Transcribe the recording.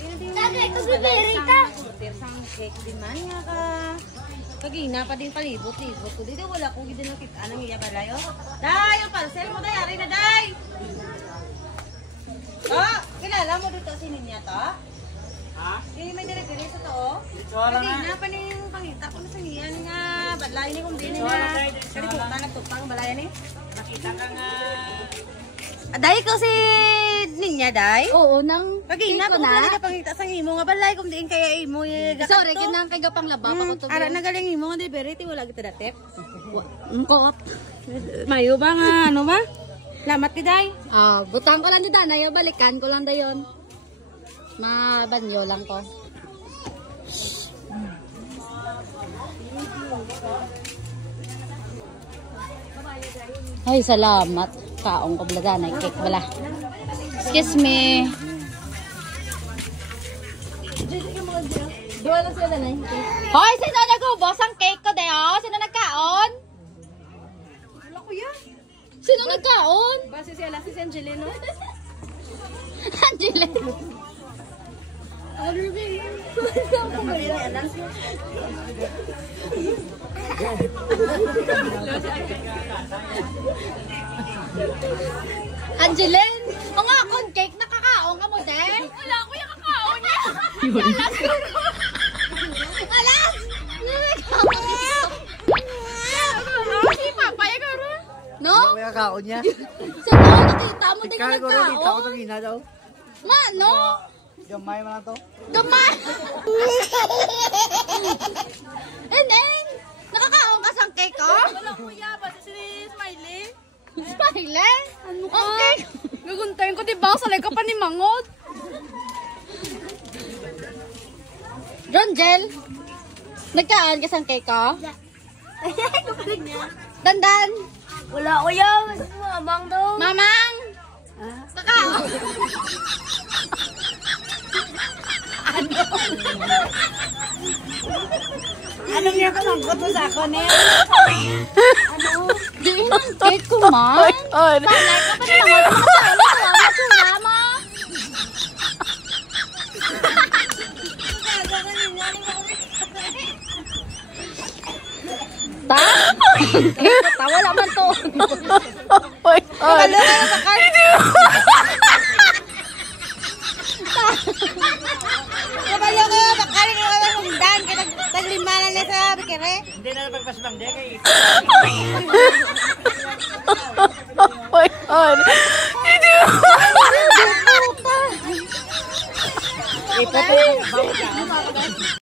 Tagay ko bibirita. Sang cake di man nga ka. Kagina pa din palibot-libot ko. Dito wala ko gid nakita nang iya balayo. Day, yung parcel mo day, ari na day. Oh, kilala mo dito si Ninya to? Ha? Hindi may dire-dire sa to. Kagina pa ning pangita ko sa niya nga balay ni kung din nga. Kali ko ta nagtupang balay ni. Nakita ka nga. Day ko si Ninya day? Oo, nang Kagina ko na pangita sa imo nga balay kung diin kaya imo sorry, kinang kay gapang laba pa ko to. Ara nagaling imo nga delivery wala kita datep. Ngkot. Mayo ba nga ano ba? Lamat ti day. Ah, butang ko lang di danay, balikan ko lang dayon. Mabanyo lang ko. Ay, salamat. Kaong ko bala danay cake bala. Excuse me. Duwa lang sila danay. Hoy, sino nagubos ang cake ko dayo? Sino nagkaon? Ano kuya? Sino nagkaon? Base si Alexis Angelino. Angelina. Angeline, o nga akong cake nakakaon ka mo, de? Wala ko yung kakaon niya. Alas! Alas! Si Papa, yung garo. No? May kakaon niya. Sa tao, nakita mo din yung Ikaw ko rin, kita ko nagkaon. itong ina daw. Ma, no? Gamay mo na to. Gamay! Eneng! Nakakaon ka sa cake, oh? Wala kuya, base si Smiley. Smiley? Ano ka? Okay. Gaguntayin ko diba? Salay ka pa ni Mangod. Ronjel, nagkaan ka sa cake, oh? Dandan! Wala kuya, mamang daw. Mamang! Kakao! Anong niya ka nang kuto sa ako niya? Di ang cake ko, man. Sanay ka pa rin naman. Wala ko rama. Ta? Tawa naman to. Kabalo kayo bakal. Kabalo kayo bakal. Dan, kaya taglimanan na sa bikire. Hindi na napagpasbang din kay Ito po.